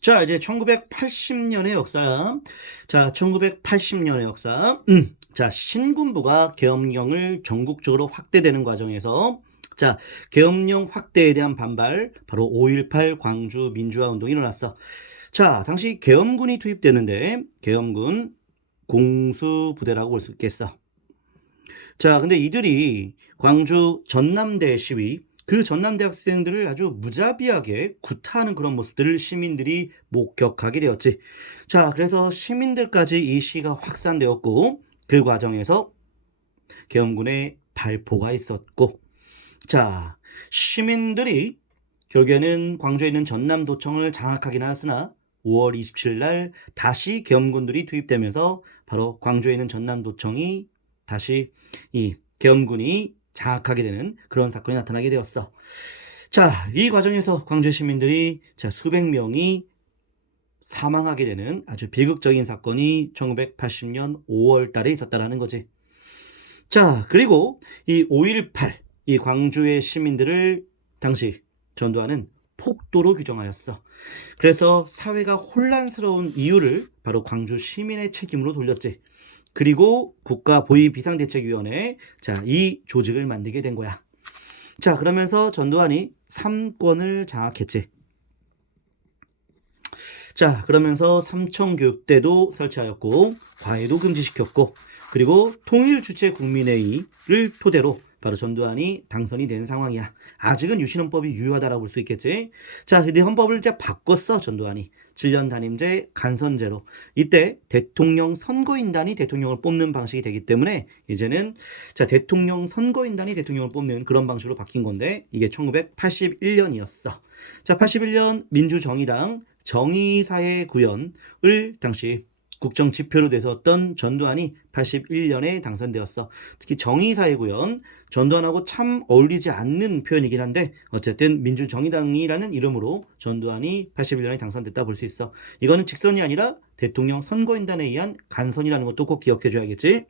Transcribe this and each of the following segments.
자, 이제 1980년의 역사. 자, 1980년의 역사. 자, 신군부가 계엄령을 전국적으로 확대되는 과정에서 자, 계엄령 확대에 대한 반발, 바로 5.18 광주 민주화 운동이 일어났어. 자, 당시 계엄군이 투입되는데 계엄군 공수부대라고 볼 수 있겠어. 자, 근데 이들이 광주 전남대 시위, 그 전남대 학생들을 아주 무자비하게 구타하는 그런 모습들을 시민들이 목격하게 되었지. 자, 그래서 시민들까지 이 시가 확산되었고, 그 과정에서 계엄군의 발포가 있었고, 자, 시민들이 결국에는 광주에 있는 전남도청을 장악하긴 하였으나 5월 27일 날 다시 계엄군들이 투입되면서 바로 광주에 있는 전남도청이 다시 이 계엄군이 장악하게 되는 그런 사건이 나타나게 되었어. 자, 이 과정에서 광주 시민들이 자, 수백 명이 사망하게 되는 아주 비극적인 사건이 1980년 5월 달에 있었다라는 거지. 자, 그리고 이 5.18, 이 광주의 시민들을 당시 전두환은 폭도로 규정하였어. 그래서 사회가 혼란스러운 이유를 바로 광주 시민의 책임으로 돌렸지. 그리고 국가보위비상대책위원회, 자, 이 조직을 만들게 된 거야. 자, 그러면서 전두환이 3권을 장악했지. 자, 그러면서 삼청교육대도 설치하였고, 과외도 금지시켰고, 그리고 통일주체국민회의를 토대로 바로 전두환이 당선이 된 상황이야. 아직은 유신헌법이 유효하다라고 볼 수 있겠지. 자, 근데 헌법을 이제 바꿨어, 전두환이. 7년 단임제 간선제로. 이때 대통령 선거인단이 대통령을 뽑는 방식이 되기 때문에 이제는 자, 대통령 선거인단이 대통령을 뽑는 그런 방식으로 바뀐 건데 이게 1981년이었어. 자, 81년 민주정의당 정의사회 구현을 당시 국정 지표로 내세웠던 전두환이 81년에 당선되었어. 특히 정의사회 구현, 전두환하고 참 어울리지 않는 표현이긴 한데 어쨌든 민주정의당이라는 이름으로 전두환이 81년에 당선됐다 볼 수 있어. 이거는 직선이 아니라 대통령 선거인단에 의한 간선이라는 것도 꼭 기억해 줘야겠지.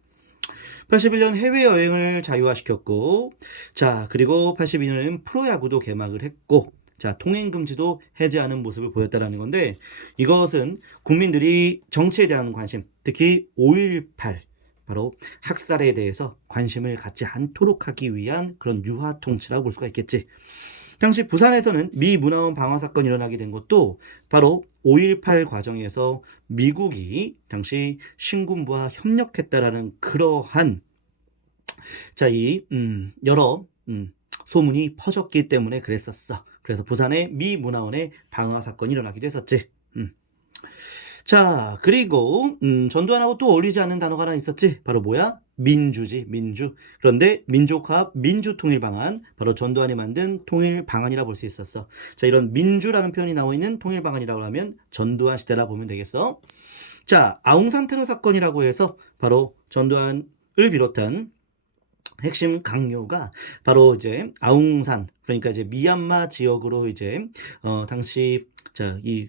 81년 해외여행을 자유화시켰고, 자, 그리고 82년에는 프로야구도 개막을 했고, 자, 통행금지도 해제하는 모습을 보였다라는 건데, 이것은 국민들이 정치에 대한 관심, 특히 5.18, 바로 학살에 대해서 관심을 갖지 않도록 하기 위한 그런 유화 통치라고 볼 수가 있겠지. 당시 부산에서는 미 문화원 방화 사건이 일어나게 된 것도 바로 5.18 과정에서 미국이 당시 신군부와 협력했다라는 그러한 자, 이 여러 소문이 퍼졌기 때문에 그랬었어. 그래서 부산의 미 문화원의 방화 사건이 일어나기도 했었지. 자, 그리고 전두환하고 또 어울리지 않는 단어가 하나 있었지. 바로 뭐야? 민주지, 민주. 그런데 민족화합 민주통일 방안, 바로 전두환이 만든 통일 방안이라 볼 수 있었어. 자, 이런 민주라는 표현이 나와 있는 통일 방안이라고 하면 전두환 시대라 보면 되겠어. 자, 아웅산 테러 사건이라고 해서 바로 전두환을 비롯한 핵심 강요가 바로 이제 아웅산, 그러니까 이제 미얀마 지역으로 이제 당시 자, 이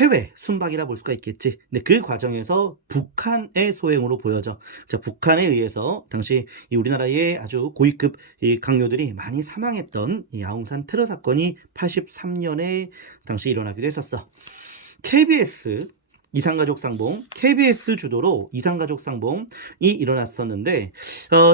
해외 순방이라 볼 수가 있겠지. 근데 그 과정에서 북한의 소행으로 보여져. 자, 북한에 의해서 당시 이 우리나라의 아주 고위급 이 강요들이 많이 사망했던 이 아웅산 테러 사건이 83년에 당시 일어나기도 했었어. KBS 이산가족 상봉, KBS 주도로 이산가족 상봉이 일어났었는데,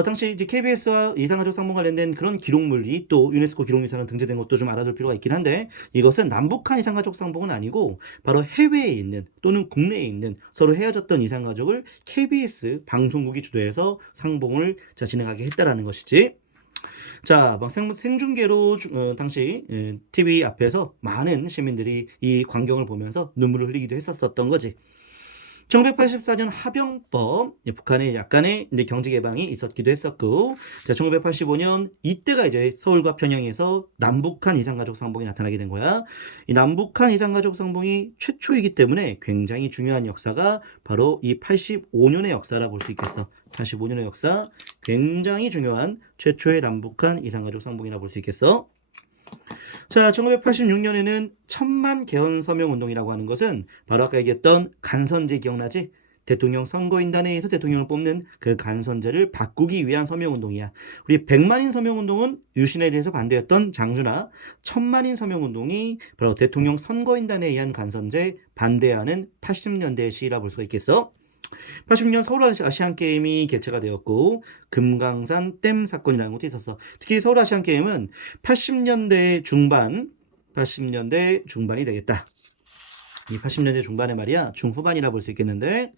당시 이제 KBS와 이산가족 상봉 관련된 그런 기록물이 또 유네스코 기록유산으로 등재된 것도 좀 알아둘 필요가 있긴 한데, 이것은 남북한 이산가족 상봉은 아니고, 바로 해외에 있는 또는 국내에 있는 서로 헤어졌던 이산가족을 KBS 방송국이 주도해서 상봉을 자, 진행하게 했다라는 것이지. 자, 막 생중계로 당시 TV 앞에서 많은 시민들이 이 광경을 보면서 눈물을 흘리기도 했었던 거지. 1984년 하병법, 북한의 약간의 이제 경제 개방이 있었기도 했었고, 자, 1985년 이때가 이제 서울과 평양에서 남북한 이산가족 상봉이 나타나게 된 거야. 이 남북한 이산가족 상봉이 최초이기 때문에 굉장히 중요한 역사가 바로 이 85년의 역사라 볼 수 있겠어. 85년의 역사, 굉장히 중요한 최초의 남북한 이산가족 상봉이라 볼 수 있겠어. 자, 1986년에는 천만 개헌 서명 운동이라고 하는 것은 바로 아까 얘기했던 간선제 기억나지? 대통령 선거인단에 의해서 대통령을 뽑는 그 간선제를 바꾸기 위한 서명운동이야. 우리 100만인 서명운동은 유신에 대해서 반대했던 장준하, 1000만인 서명운동이 바로 대통령 선거인단에 의한 간선제 반대하는 80년대 시위라 볼 수가 있겠어. 86년 서울 아시안게임이 개최가 되었고 금강산 댐 사건이라는 것도 있었어. 특히 서울 아시안게임은 80년대 중반이 되겠다. 이 80년대 중반에 말이야, 중후반이라 볼 수 있겠는데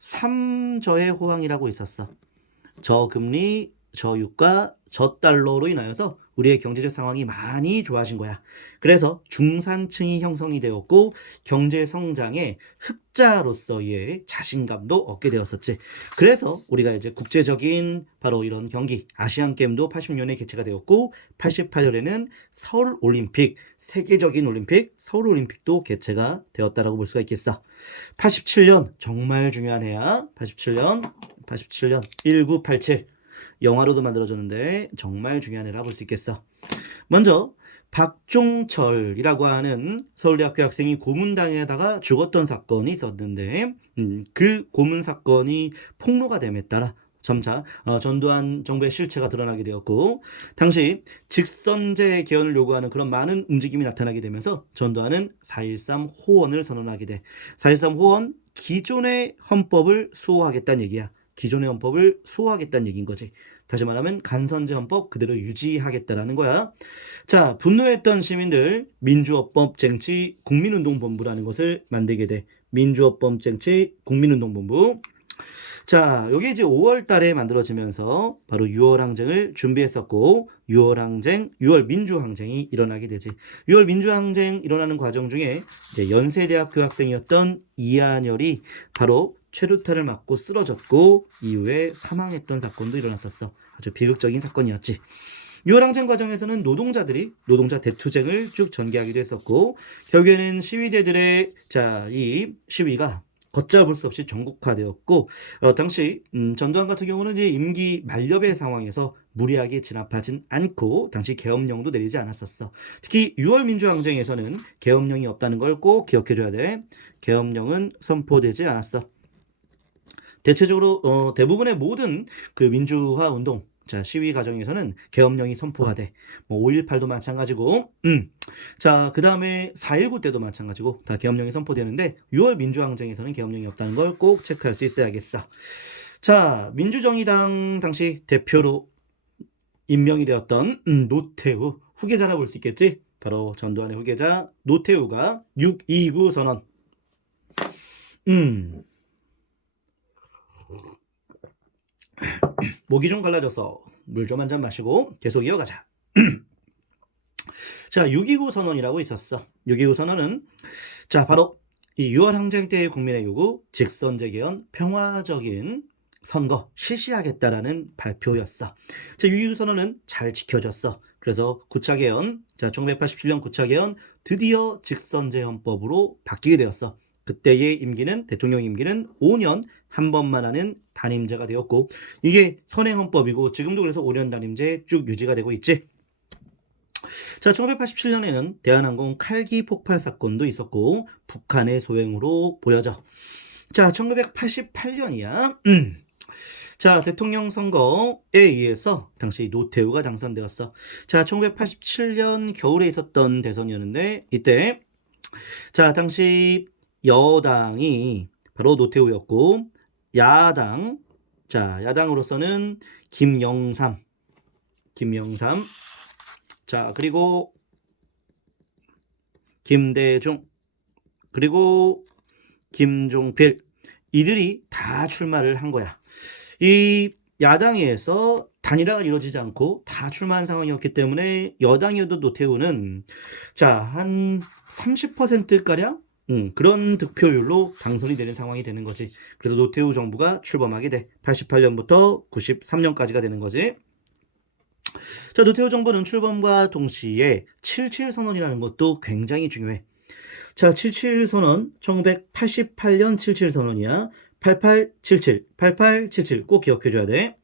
삼저해 호황이라고 있었어. 저금리, 저유가, 저달러로 인하여서 우리의 경제적 상황이 많이 좋아진 거야. 그래서 중산층이 형성이 되었고 경제 성장의 흑자로서의 자신감도 얻게 되었었지. 그래서 우리가 이제 국제적인 바로 이런 경기, 아시안 게임도 80년에 개최가 되었고 88년에는 서울 올림픽, 세계적인 올림픽, 서울 올림픽도 개최가 되었다라고 볼 수가 있겠어. 87년 정말 중요한 해야. 87년 1987 영화로도 만들어졌는데 정말 중요한 해라 볼 수 있겠어. 먼저 박종철이라고 하는 서울대학교 학생이 고문당에다가 죽었던 사건이 있었는데 그 고문 사건이 폭로가 됨에 따라 점차 전두환 정부의 실체가 드러나게 되었고 당시 직선제 개헌을 요구하는 그런 많은 움직임이 나타나게 되면서 전두환은 4.13 호원을 선언하게 돼. 4.13 호원, 기존의 헌법을 수호하겠다는 얘기야. 기존의 헌법을 수호하겠다는 얘기인 거지. 다시 말하면 간선제 헌법 그대로 유지하겠다라는 거야. 자, 분노했던 시민들 민주헌법 쟁취 국민운동본부라는 것을 만들게 돼. 민주헌법 쟁취 국민운동본부. 자, 여기 이제 5월 달에 만들어지면서 바로 6월 항쟁을 준비했었고 6월 민주항쟁이 일어나게 되지. 6월 민주항쟁 일어나는 과정 중에 이제 연세대학교 학생이었던 이한열이 바로 최루탄을 맞고 쓰러졌고 이후에 사망했던 사건도 일어났었어. 아주 비극적인 사건이었지. 6월 항쟁 과정에서는 노동자 대투쟁을 쭉 전개하기도 했었고 결국에는 시위대들의 이 시위가 걷잡을 수 없이 전국화되었고 당시 전두환 같은 경우는 이제 임기 만렵의 상황에서 무리하게 진압하진 않고 당시 계엄령도 내리지 않았었어. 특히 6월 민주항쟁에서는 계엄령이 없다는 걸 꼭 기억해줘야 돼. 계엄령은 선포되지 않았어. 대체적으로 대부분의 모든 그 민주화 운동, 시위 과정에서는 계엄령이 선포가 돼. 5.18도 마찬가지고, 자, 그 다음에 4.19 때도 마찬가지고 다 계엄령이 선포되는데 6월 민주항쟁에서는 계엄령이 없다는 걸 꼭 체크할 수 있어야겠어. 자, 민주정의당 당시 대표로 임명이 되었던 노태우 후계자라 볼 수 있겠지? 바로 전두환의 후계자 노태우가 6.29 선언. 목이 좀 갈라져서 물 좀 한 잔 마시고 계속 이어가자. 자, 6.29 선언이라고 있었어. 6.29 선언은 바로 이 6월 항쟁 때의 국민의 요구, 직선제 개헌, 평화적인 선거 실시하겠다라는 발표였어. 자, 6.29 선언은 잘 지켜졌어. 그래서 9차 개헌, 1987년 9차 개헌 드디어 직선제 헌법으로 바뀌게 되었어. 그때의 임기는 대통령 임기는 5년 한 번만 하는 단임제가 되었고 이게 현행 헌법이고 지금도 그래서 5년 단임제 쭉 유지가 되고 있지. 자, 1987년에는 대한항공 칼기 폭발 사건도 있었고 북한의 소행으로 보여져. 자, 1988년이야. 자, 대통령 선거에 의해서 당시 노태우가 당선되었어. 자, 1987년 겨울에 있었던 대선이었는데 이때 당시 여당이 바로 노태우였고 야당으로서는 김영삼, 그리고 김대중, 그리고 김종필 이들이 다 출마를 한 거야. 이 야당에서 단일화가 이루어지지 않고 다 출마한 상황이었기 때문에 여당이어도 노태우는 한 30%가량 그런 득표율로 당선이 되는 상황이 되는 거지. 그래서 노태우 정부가 출범하게 돼. 88년부터 93년까지가 되는 거지. 자, 노태우 정부는 출범과 동시에 77선언이라는 것도 굉장히 중요해. 자, 77선언, 1988년 77선언이야. 8877 꼭 기억해줘야 돼.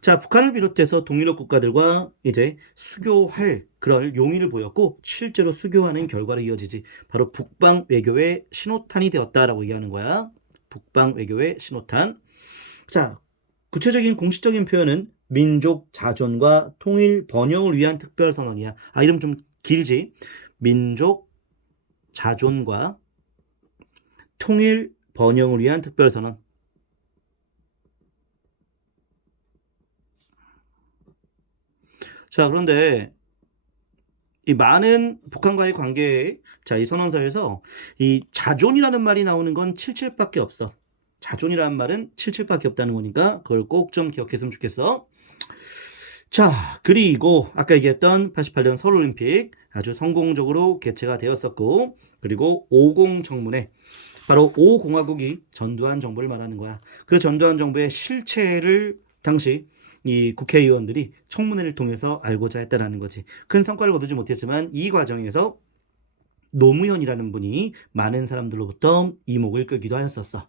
자, 북한을 비롯해서 동유럽 국가들과 이제 수교할 그런 용의를 보였고 실제로 수교하는 결과로 이어지지. 바로 북방 외교의 신호탄이 되었다라고 얘기하는 거야. 북방 외교의 신호탄. 자, 구체적인 공식적인 표현은 민족 자존과 통일 번영을 위한 특별선언이야. 이름 좀 길지? 민족 자존과 통일 번영을 위한 특별선언. 자, 그런데 이 많은 북한과의 관계에 이 선언서에서 이 자존이라는 말이 나오는 건 77밖에 없어. 자존이라는 말은 77밖에 없다는 거니까 그걸 꼭 좀 기억했으면 좋겠어. 자, 그리고 아까 얘기했던 88년 서울올림픽 아주 성공적으로 개최가 되었었고, 그리고 50 정문회, 바로 5공화국이 전두환 정부를 말하는 거야. 그 전두환 정부의 실체를 당시 이 국회의원들이 청문회를 통해서 알고자 했다라는 거지. 큰 성과를 거두지 못했지만 이 과정에서 노무현이라는 분이 많은 사람들로부터 이목을 끌기도 하였었어.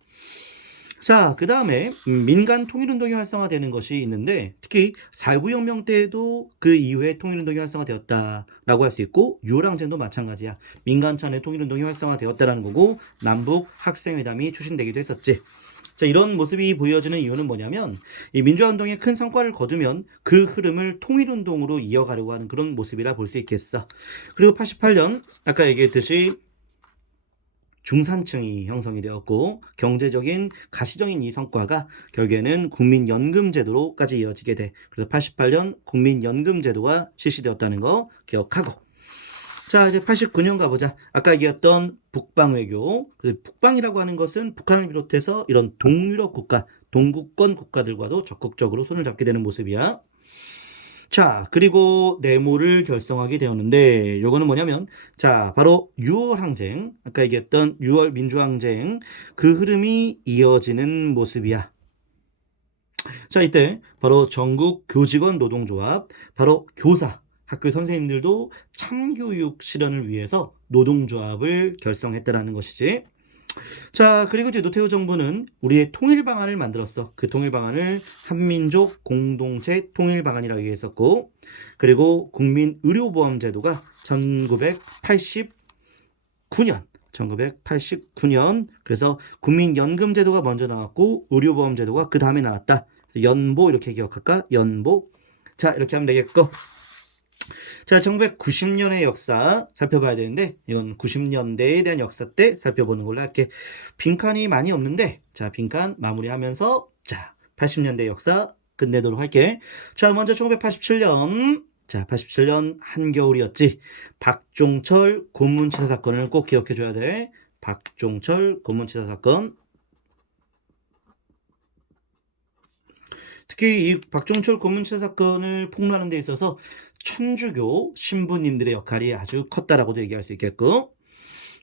자, 그 다음에 민간 통일운동이 활성화되는 것이 있는데, 특히 4.19 혁명 때에도 그 이후에 통일운동이 활성화되었다라고 할 수 있고, 6.25항쟁도 마찬가지야. 민간 차원의 통일운동이 활성화되었다라는 거고, 남북 학생회담이 추진되기도 했었지. 자, 이런 모습이 보여지는 이유는 뭐냐면, 이 민주화운동에 큰 성과를 거두면 그 흐름을 통일운동으로 이어가려고 하는 그런 모습이라 볼 수 있겠어. 그리고 88년 아까 얘기했듯이 중산층이 형성이 되었고, 경제적인 가시적인 이 성과가 결국에는 국민연금제도로까지 이어지게 돼. 그래서 88년 국민연금제도가 실시되었다는 거 기억하고, 자, 이제 89년 가보자. 아까 얘기했던 북방외교. 북방이라고 하는 것은 북한을 비롯해서 이런 동유럽 국가, 동구권 국가들과도 적극적으로 손을 잡게 되는 모습이야. 자, 그리고 네모를 결성하게 되었는데, 요거는 뭐냐면, 자, 바로 6월 항쟁, 아까 얘기했던 6월 민주항쟁, 그 흐름이 이어지는 모습이야. 자, 이때 바로 전국 교직원 노동조합, 바로 교사, 학교 선생님들도 참교육 실현을 위해서 노동조합을 결성했다라는 것이지. 자, 그리고 이제 노태우 정부는 우리의 통일 방안을 만들었어. 그 통일 방안을 한민족 공동체 통일 방안이라고 얘기했었고, 그리고 국민 의료보험 제도가 1989년 그래서 국민연금 제도가 먼저 나왔고 의료보험 제도가 그 다음에 나왔다. 연보 이렇게 기억할까? 연보. 자, 이렇게 하면 되겠고. 자, 1990년의 역사 살펴봐야 되는데, 이건 90년대에 대한 역사 때 살펴보는 걸로 할게. 빈칸이 많이 없는데, 자, 빈칸 마무리하면서, 자, 80년대 역사 끝내도록 할게. 자, 먼저 1987년. 자, 87년 한겨울이었지. 박종철 고문치사 사건을 꼭 기억해줘야 돼. 박종철 고문치사 사건. 특히 이 박종철 고문치사 사건을 폭로하는 데 있어서 천주교 신부님들의 역할이 아주 컸다라고도 얘기할 수 있겠고,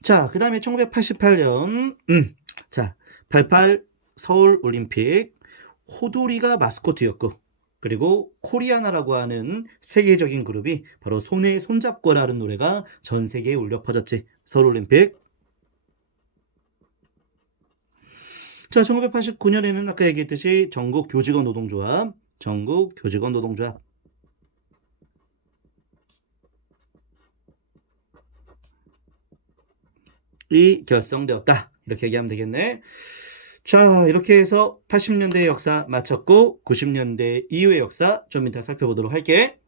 자, 그 다음에 1988년 자, 88 서울올림픽 호돌이가 마스코트였고, 그리고 코리아나라고 하는 세계적인 그룹이 바로 손에 손잡고라는 노래가 전 세계에 울려 퍼졌지. 서울올림픽. 자, 1989년에는 아까 얘기했듯이 전국 교직원 노동조합 이 결성되었다. 이렇게 얘기하면 되겠네. 자, 이렇게 해서 80년대 역사 마쳤고 90년대 이후의 역사 좀 이따 살펴보도록 할게.